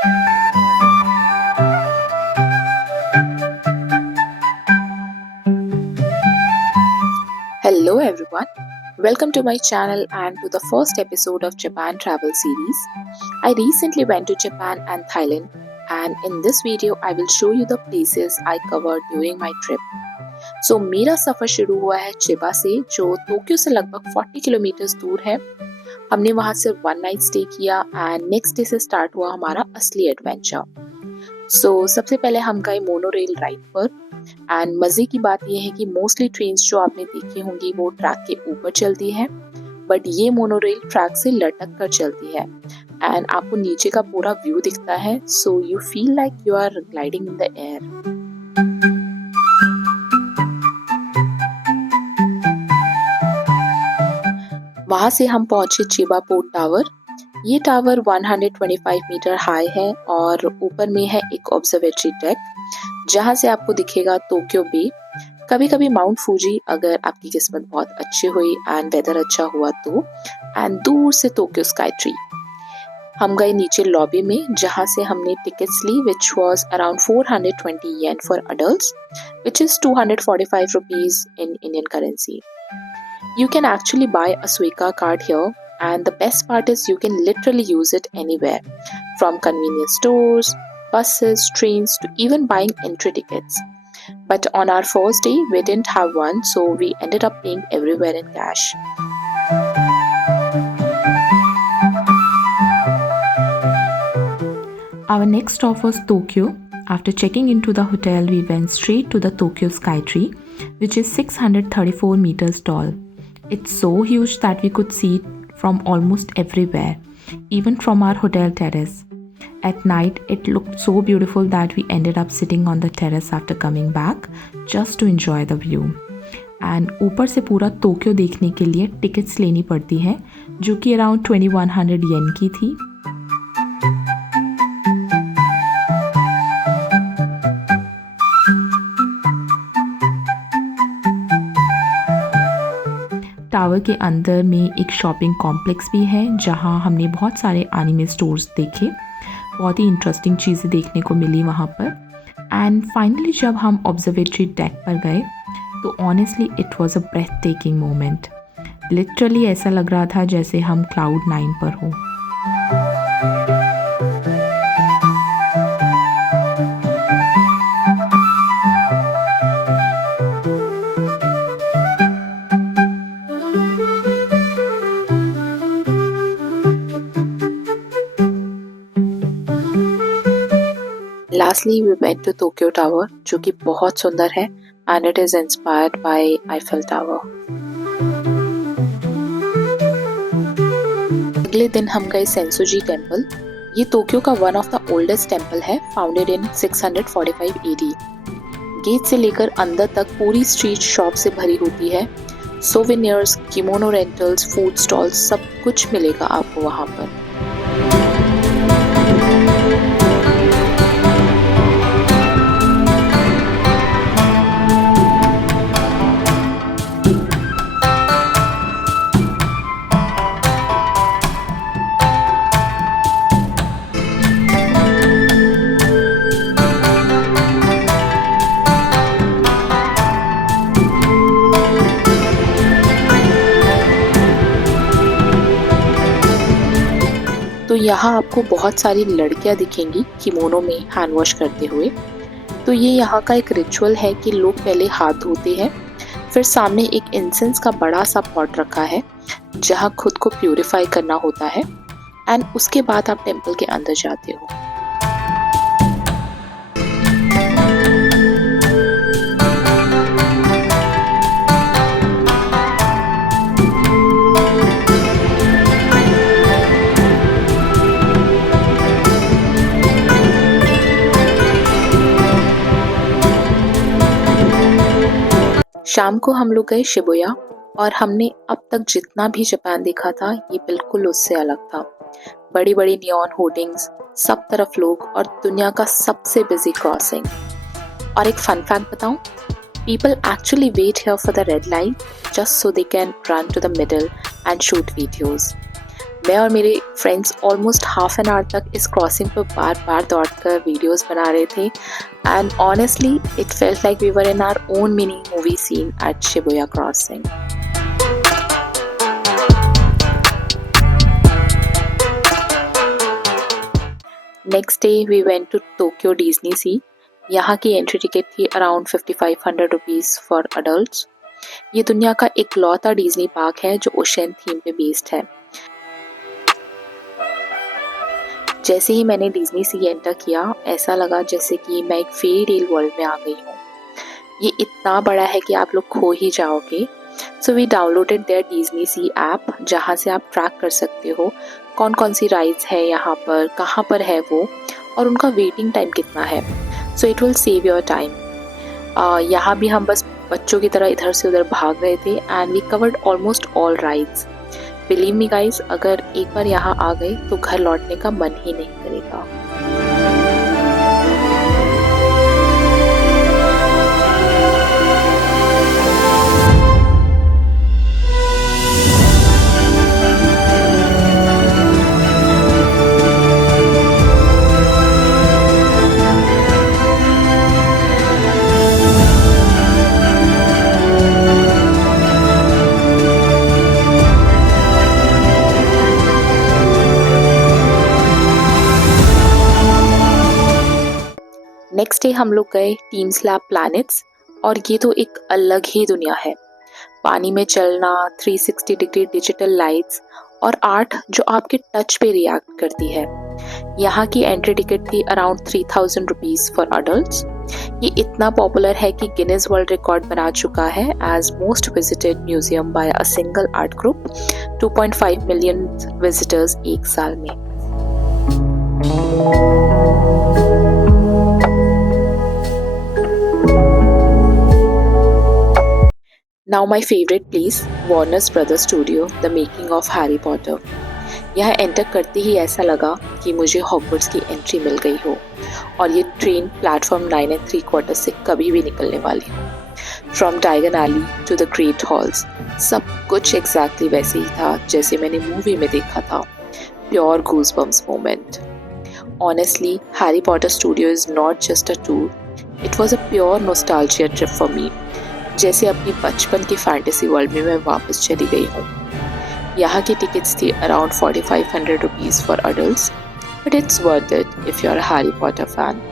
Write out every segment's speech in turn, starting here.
Hello everyone, welcome to my channel and to the first episode of Japan travel series. I recently went to Japan and Thailand, and in this video I will show you the places I covered during my trip. So मेरा सफ़र शुरू हुआ है Chiba से, जो Tokyo से लगभग 40 kilometre दूर है। हमने वहाँ सिर्फ 1 नाइट स्टे किया एंड नेक्स्ट डे से स्टार्ट हुआ हमारा असली एडवेंचर। सबसे पहले हम गए मोनोरेल राइड पर एंड मज़े की बात यह है कि मोस्टली ट्रेन्स जो आपने देखी होंगी वो ट्रैक के ऊपर चलती है, बट ये मोनोरेल ट्रैक से लटक कर चलती है एंड आपको नीचे का पूरा व्यू दिखता है, so you feel like you are gliding in the air. वहाँ से हम पहुँचे चिबा पोर्ट टावर। ये टावर 125 मीटर हाई है और ऊपर में है एक ऑब्जर्वेटरी डेक जहाँ से आपको दिखेगा टोक्यो बे, कभी कभी माउंट फूजी अगर आपकी किस्मत बहुत अच्छी हुई एंड वेदर अच्छा हुआ तो, एंड दूर से टोक्यो स्काई ट्री। हम गए नीचे लॉबी में जहाँ से हमने टिकट्स ली which was around 420 yen for adults which is 245 rupees in Indian currency. You can actually buy a Suica card here, and the best part is you can literally use it anywhere, from convenience stores, buses, trains to even buying entry tickets. But on our first day, we didn't have one, so we ended up paying everywhere in cash. Our next stop was Tokyo. After checking into the hotel, we went straight to the Tokyo Skytree, which is 634 meters tall. It's so huge that we could see it from almost everywhere, even from our hotel terrace. At night, it looked so beautiful that we ended up sitting on the terrace after coming back just to enjoy the view. And ऊपर से पूरा Tokyo देखने के लिए tickets लेनी पड़ती हैं, जो कि अराउंड 2100 येन की थी। टावर के अंदर में एक शॉपिंग कॉम्प्लेक्स भी है जहां हमने बहुत सारे एनिमे स्टोर्स देखे। बहुत ही इंटरेस्टिंग चीज़ें देखने को मिली वहां पर। एंड फाइनली जब हम ऑब्जर्वेटरी डेक पर गए तो honestly it was a breathtaking moment. Literally ऐसा लग रहा था जैसे हम क्लाउड 9 पर हो। Lastly, we went to Tokyo Tower, जो कि बहुत सुंदर है and it is inspired by Eiffel Tower. अगले दिन हम गए सेंसोजी टेम्पल। ये टोक्यो का one of the oldest temple है, फाउंडेड इन 645 AD। गेट से लेकर अंदर तक पूरी स्ट्रीट शॉप से भरी होती है। Souvenirs, kimono rentals, food stalls, सब कुछ मिलेगा आपको वहाँ पर। तो यहाँ आपको बहुत सारी लड़कियाँ दिखेंगी किमोनो में हैंड वॉश करते हुए। तो ये यहाँ का एक रिचुअल है कि लोग पहले हाथ धोते हैं, फिर सामने एक इंसेंस का बड़ा सा पॉट रखा है जहाँ खुद को प्यूरिफाई करना होता है एंड उसके बाद आप टेम्पल के अंदर जाते हो। शाम को हम लोग गए शिबुया और हमने अब तक जितना भी जापान देखा था ये बिल्कुल उससे अलग था। बड़ी बड़ी नियॉन होर्डिंग्स, सब तरफ लोग और दुनिया का सबसे बिजी क्रॉसिंग। और एक फन फैक्ट बताऊं, people actually wait here for the red light just so they can run to the middle and shoot videos. मैं और मेरे friends almost half an hour तक इस क्रॉसिंग पर बार बार दौड़कर वीडियोस बना रहे थे and honestly it felt like we were in our own mini movie scene at Shibuya crossing. Next day we went to Tokyo Disney Sea. यहाँ की entry ticket थी अराउंड 5500 रुपीज़ फॉर अडल्ट्स। ये दुनिया का इकलौता डिज्नी पार्क है जो ocean theme पे बेस्ड है। जैसे ही मैंने डिज्नी सी एंटर किया ऐसा लगा जैसे कि मैं एक फेरी टेल वर्ल्ड में आ गई हूँ। ये इतना बड़ा है कि आप लोग खो ही जाओगे। So we downloaded their Disney Sea app जहाँ से आप ट्रैक कर सकते हो कौन कौन सी राइड्स है यहाँ पर, कहाँ पर है वो और उनका वेटिंग टाइम कितना है। So it will save your time. यहाँ भी हम बस बच्चों की तरह इधर से उधर भाग रहे थे and we covered almost all rides. Believe me guys, अगर एक बार यहाँ आ गए तो घर लौटने का मन ही नहीं करेगा। नेक्स्ट डे हम लोग गए टीम स्लैब प्लैनेट्स और ये तो एक अलग ही दुनिया है। पानी में चलना, 360 डिग्री डिजिटल लाइट्स और आर्ट जो आपके टच पे रिएक्ट करती है। यहाँ की एंट्री टिकट थी अराउंड 3000 रुपीज़ फॉर अडल्ट्स। ये इतना पॉपुलर है कि गिनीज वर्ल्ड रिकॉर्ड बना चुका है as most visited museum by a single art group. 2.5 million visitors एक साल में। Now my favorite place, Warner Brothers Studio, the making of Harry Potter. यहाँ एंटर करते ही ऐसा लगा कि मुझे हॉगवर्ट्स की एंट्री मिल गई हो और ये ट्रेन प्लेटफॉर्म 9 3/4 से कभी भी निकलने वाली हो। From Diagon Alley to the Great Halls, सब कुछ एग्जैक्टली वैसे ही था जैसे मैंने मूवी में देखा था। Pure goosebumps moment. Honestly, Harry Potter Studio is not just a tour, it was a pure nostalgia trip for me. जैसे अपनी बचपन की फैंटेसी वर्ल्ड में मैं वापस चली गई हूँ। यहाँ की टिकट्स थी around 4500 rupees for adults, but it's worth it if you are a Harry Potter fan.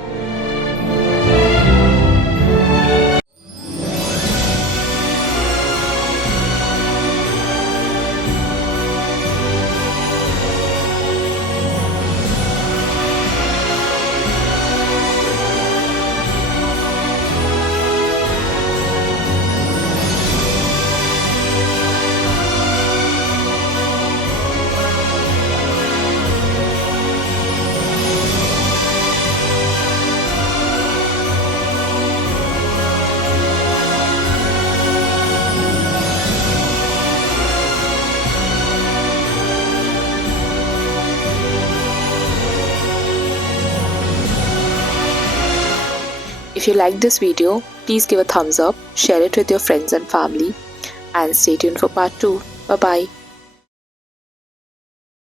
If you liked this video, please give a thumbs up, share it with your friends and family, and stay tuned for part 2. Bye bye.